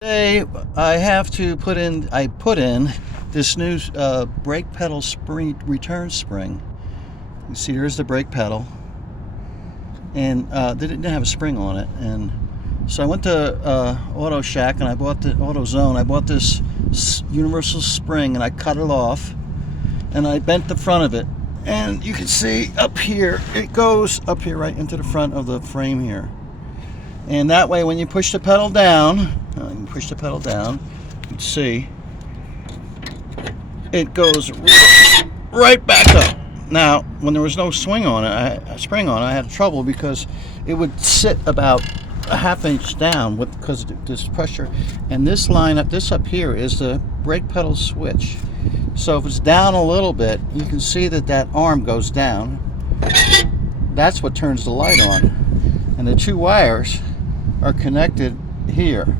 Today I put in this new brake pedal spring return spring. You see, here's the brake pedal, and they didn't have a spring on it. And so I went to Auto Shack and I bought the AutoZone. I bought this universal spring and I cut it off and I bent the front of it. And you can see up here, it goes up here right into the front of the frame here. And that way, when you push the pedal down, you can see it goes right back up. Now, when there was no spring on it, I had trouble because it would sit about a half inch down because of this pressure. And this up here is the brake pedal switch. So if it's down a little bit, you can see that arm goes down. That's what turns the light on. And the two wires are connected here.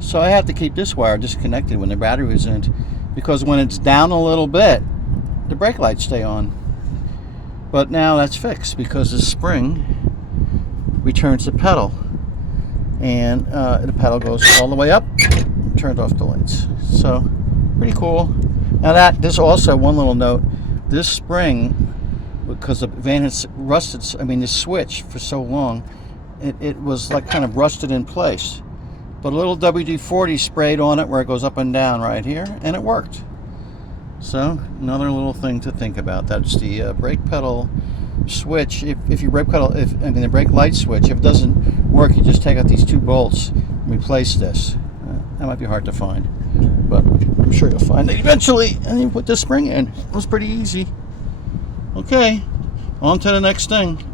So I have to keep this wire disconnected when the battery is in, because when it's down a little bit, the brake lights stay on. But now that's fixed because the spring returns the pedal, and the pedal goes all the way up, turns off the lights. So pretty cool. Now there's also one little note. This spring, because the van has rusted, the switch for so long, it was like kind of rusted in place. But a little WD-40 sprayed on it where it goes up and down right here, and it worked. So another little thing to think about. That's the brake pedal switch. If your the brake light switch, if it doesn't work, you just take out these two bolts and replace this. That might be hard to find, but I'm sure you'll find it eventually. And you put this spring in. It was pretty easy. Okay, on to the next thing.